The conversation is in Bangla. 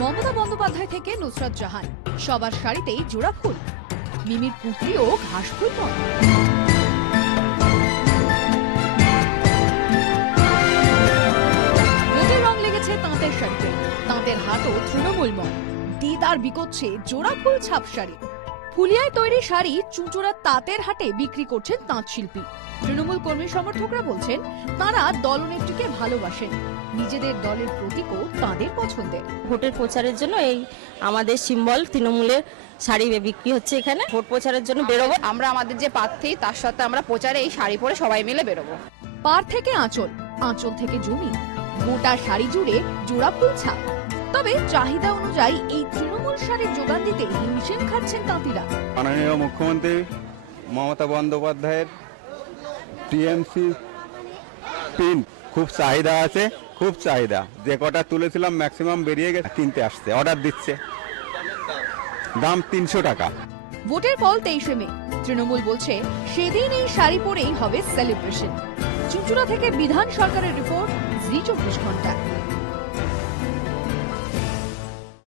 মমতা বন্দ্যোপাধ্যায় থেকে নুসরাত জাহান, সবার শাড়িতেই জোড়া ফুল। মিমির পুত্রীও ঘাস ফুল নয়। ভোটের রং লেগেছে তাঁতের শাড়িতে, তাঁতের হাটও তৃণমূলময়। দিদার বিকোচ্ছে জোড়া ফুল ছাপ শাড়ি। ফুলিয়ায় তৈরি শাড়ি চুঁচুড়ার তাঁতের হাটে বিক্রি করছেন তাঁত শিল্পী। তৃণমূল কর্মী সমর্থকরা বলছেন তাঁরা দলনেত্রীকে ভালোবাসেন, নিজেদের দলের প্রতীকও তাঁদের পছন্দের। ভোটের প্রচারের জন্য এই আমাদের সিম্বল তৃণমূলের শাড়ি বিক্রি হচ্ছে এখানে। ভোট প্রচারের জন্য বেরোবো আমরা, আমাদের যে প্রার্থী তার সাথে আমরা প্রচারে এই শাড়ি পরে সবাই মিলে বেরোবো। পার থেকে আঁচল, আঁচল থেকে জমি, গোটা শাড়ি জুড়ে জোড়া ফুল ছাপ। তবে চাহিদা অনুযায়ী এই তৃণমূল শাড়ির যোগান দিতে হিমশিম খাচ্ছেন তাঁতিরা। মাননীয় মুখ্যমন্ত্রী মমতা বন্দ্যোপাধ্যায়ের টিএমসি পিন খুব চাহিদা আছে, খুব চাহিদা। যে কটা তুলেছিলাম ম্যাক্সিমাম বেরিয়ে গেছে, কিনতে আসছে, অর্ডার দিচ্ছে। দাম 300 টাকা। ভোটের ফল 23শে মে। তৃণমূল বলছে সেদিন এই শাড়ি পরেই হবে সেলিব্রেশন। চুঁচুড়া থেকে বিধান সরকারের রিপোর্ট, জি 24 ঘন্টা।